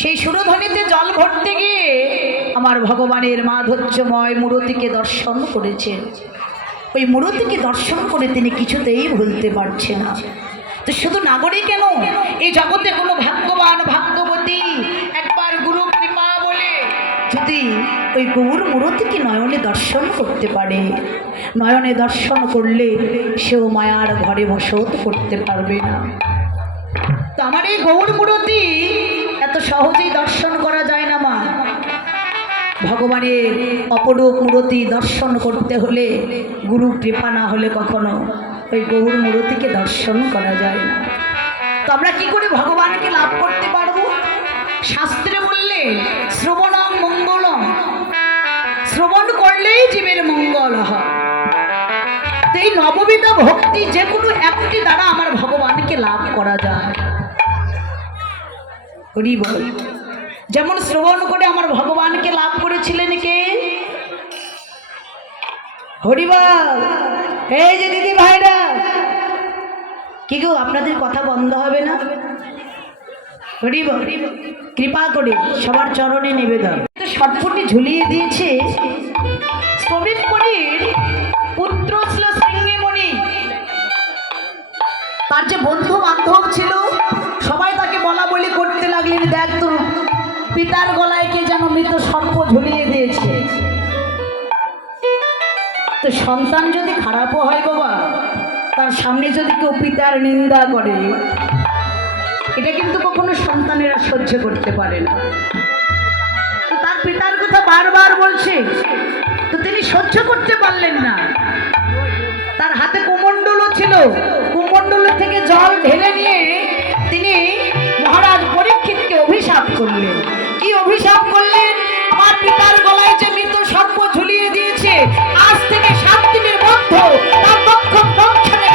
সেই সুরধ্বনিতে জল ভরতে গিয়ে আমার ভগবানের মাধুর্যময় মূর্তিকে দর্শন করেছেন। ওই মূর্তিকে দর্শন করে তিনি কিছুতেই ভুলতে পারছে না। তো শুধু নাগরিক কেন, এই জগতে কোনো ভাগ্যবান ভাগ্যবতী একবার গুরু কৃপা বলে যদি ওই গৌর মূর্তিকে নয়নে দর্শন করতে পারে, নয়নে দর্শন করলে সেও মায়ার ঘরে বসত করতে পারবে না। তো আমার এই গৌর মূর্তি এত সহজেই দর্শন করা যায় না মা। ভগবানের অপরূপ মূর্তি দর্শন করতে হলে গুরু কৃপা না হলে কখনো ওই গৌর মূর্তিকে দর্শন করা যায় না। তো আমরা কি করে ভগবানকে লাভ করতে পারবো? শাস্ত্রে বললে শ্রবণং মঙ্গলম, শ্রবণ করলেই জীবের মঙ্গল হয়। তো এই নববিধ ভক্তি যে কোনো একটি দ্বারা আমার ভগবানকে লাভ করা যায়। হরি বল। যেমন শ্রবণ করে আমার ভগবানকে লাভ করেছিলেন কে? হরিবল। এই যে দিদি ভাইরা, কি গো আপনাদের কথা বন্ধ হবে না? হরিবল। কৃপা করে সবার চরণে নিবেদন। সটফটি ঝুলিয়ে দিয়েছে শ্রমিক মণির পুত্র ছিল সিংহীমণি। তার যে বন্ধু বান্ধব ছিল সবাই তাকে বলা বলি করতে লাগলেন, দেখ তো পিতার গলায় কে যেন মৃত সর্প ঝুলিয়ে দিয়েছে। তো সন্তান যদি খারাপও হয় বাবা, তার সামনে যদি কেউ পিতার নিন্দা করে, এটা কিন্তু কখনো সন্তানেরা সহ্য করতে পারে না। তো তার পিতার কথা বারবার বলছে, তো তিনি সহ্য করতে পারলেন না। তার হাতে কুমণ্ডলও ছিল, কুমণ্ডল থেকে জল ঢেলে নিয়ে তিনি মহারাজ পরীক্ষিতকে অভিশাপ করলেন। কি অভিশাপ করলেন? আমার পিতার গলায় যে মৃত সর্প ঝুলিয়ে দিয়েছে, আজ থেকে 7 দিনের মধ্যে তার তক্ষণ তক্ষণে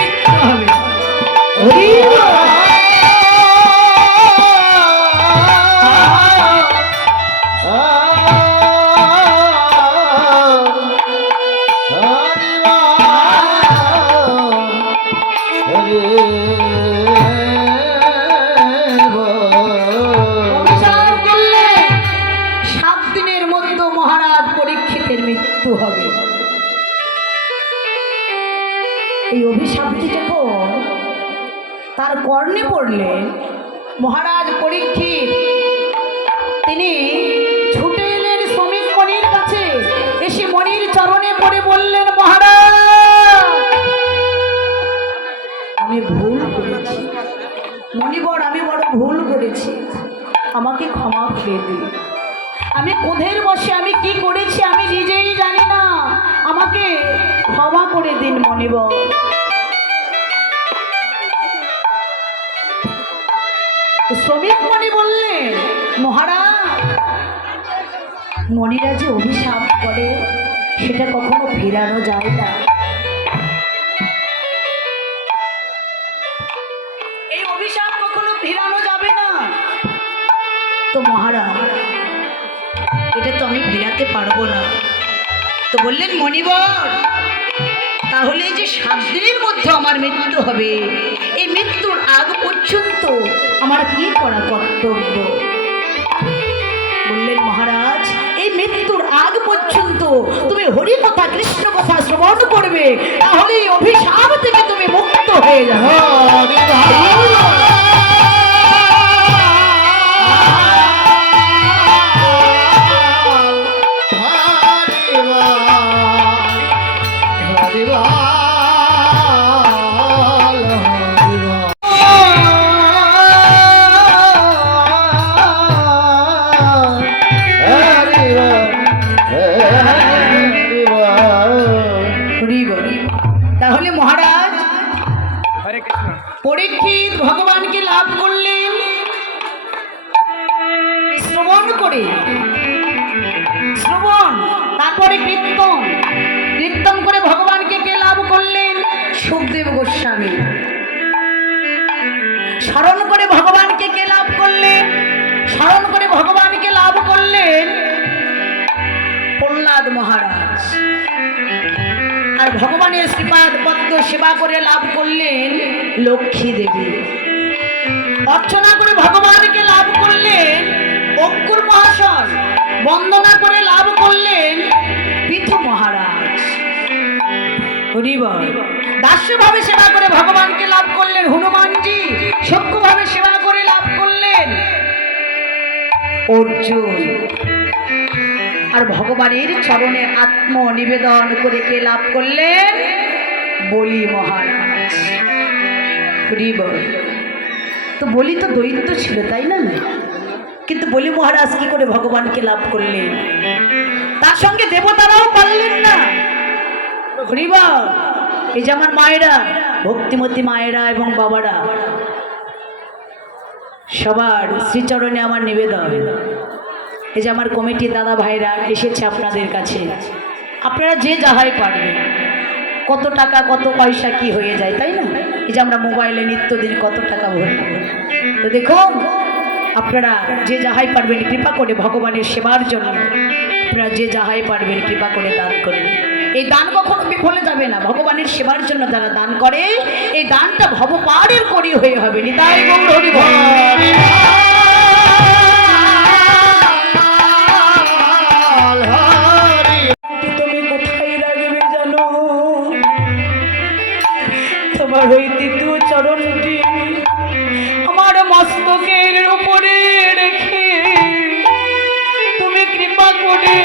মৃত্যু হবে। এই অভিশাপটি যখন তার কর্ণে পড়লেন, মহারাজ পরীক্ষিত তিনি ছুটে এলেন শ্রমিক মণির কাছে। এসে মণির চরণে পড়ে বললেন, মহারাজ আমি ভুল করেছি, মণিবর আমি বড় ভুল করেছি, আমাকে ক্ষমা করে দিন। আমি ক্রোধের বশে আমি কি করেছি আমি নিজেই জানি না, আমাকে ক্ষমা করে দিন মণিবর। শ্রমিক মণি বললেন, মহারাজ মণিরা যে অভিশাপ করে সেটা কখনো ফেরানো যায় না। এই অভিশাপ কখনো ফেরানো যাবে না। তো মহারাজ এটা তো আমি ফেরাতে পারবো না। তো বললেন, মণিবর তাহলে যে 7 দিনের মধ্যে আমার মৃত্যু হবে, এই মৃত্যুর আগ পর্যন্ত আমার কি করা কর্তব্য? বললেন, মহারাজ এই মৃত্যুর আগ পর্যন্ত তুমি হরি কথা কৃষ্ণ কথা শ্রবণ করবে, তাহলে এই অভিশাপ থেকে তুমি মুক্ত হয়ে যাবে। তাহলে মহারাজ পরীক্ষিত ভগবানকে লাভ করলেন শ্রবণ করে। শ্রবণ তারপরে কীর্তন, কীর্তন করে ভগবানকে কে লাভ করলেন? সুখদেব গোস্বামী। স্মরণ করে ভগবানকে কে লাভ করলেন? স্মরণ করে ভগবানকে লাভ করলেন প্রহ্লাদ মহারাজ। আর ভগবানের শ্রীপাদ পদ্ম সেবা করে লাভ করলেন লক্ষ্মী দেবী। অর্চনা করে ভগবানকে লাভ করলেন অঙ্কুর মহাশয়, বন্দনা করে লাভ করলেন পৃথু মহারাজ। দাস্যভাবে সেবা করে ভগবানকে লাভ করলেন হনুমানজি, সখ্যভাবে সেবা করে লাভ করলেন অর্জুন। আর ভগবানের চরণে আত্ম নিবেদন করে কে লাভ করলেন? বলি মহারাজ। তো বলি তো দৈত্য ছিল, তাই না? কিন্তু বলি মহারাজ কি করে ভগবানকে লাভ করলেন? তার সঙ্গে দেবতারাও পারলেন না। এই যে আমার মায়েরা, ভক্তিমতী মায়েরা এবং বাবারা, সবার শ্রীচরণে আমার নিবেদন। এই যে আমার কমিটির দাদা ভাইরা এসেছে আপনাদের কাছে, আপনারা যে যাহাই পারবেন, কত টাকা কত পয়সা কি হয়ে যায়, তাই না? এই যে আমরা মোবাইলে নিত্যদিন কত টাকা ভরি, তো দেখুন আপনারা যে যাহাই পারবেন কৃপা করে ভগবানের সেবার জন্য আপনারা যে যাহাই পারবেন কৃপা করে দান করবেন। এই দান কখনো বিফলে যাবে না। ভগবানের সেবার জন্য যারা দান করে এই দানটা ভবপারের করি হয়ে হবে। নিতাই গৌর হরি বল। তুমি কোথায় রাখবে জানো? তোমার ওই দ্বিতীয় চরণটি আমার মস্তকের উপরে রেখে তুমি কৃপা করে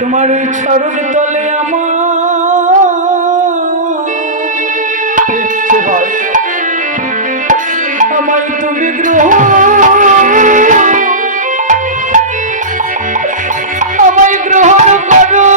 তোমার ওই চরণ তলে আমায় তুমি আমায় গ্রহণ করো।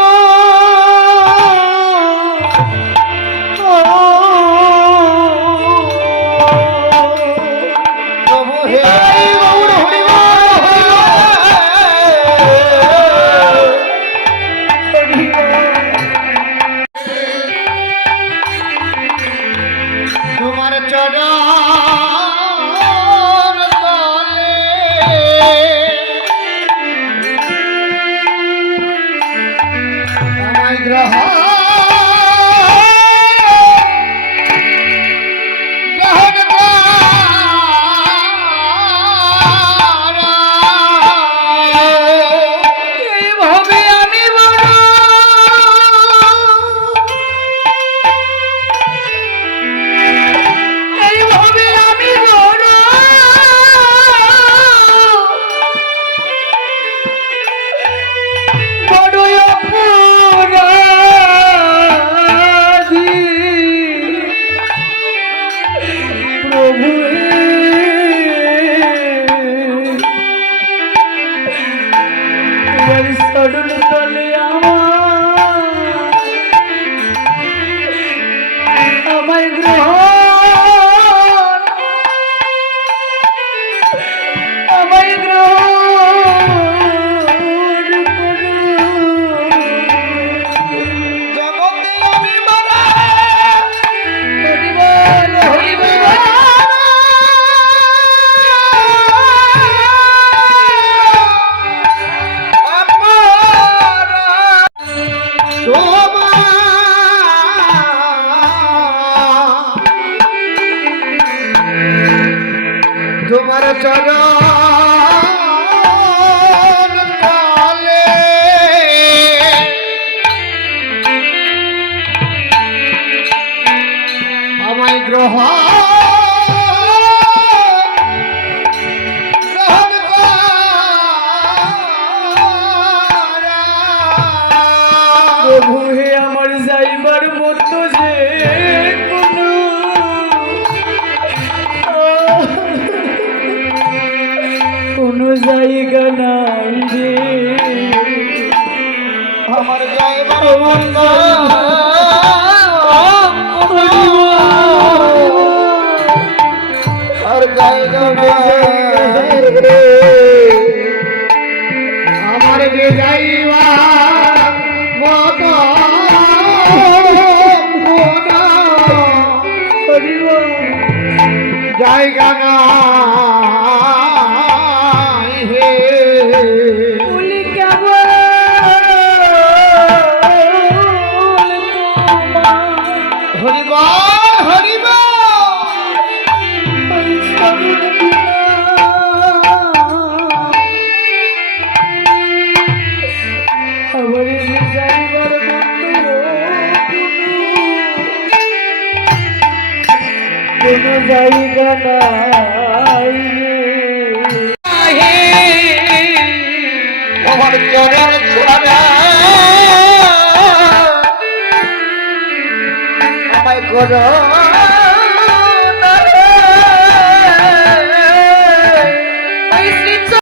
তোমার চরণ তলে আমায় গ্রহণ প্রভু হে আমার যাইবার মতো যে কোনো জায়গা নাই রে, আমার যাইবার মতো আর জায়গা নাই রে, আমার যে যাইবার মতো জায়গা নাই হে। বলি কেবল হরিবল হরিবল হরি যাইবার বন্ধু কোনো জায়গা নাই আমার চরণ ছাড়া আমায় করো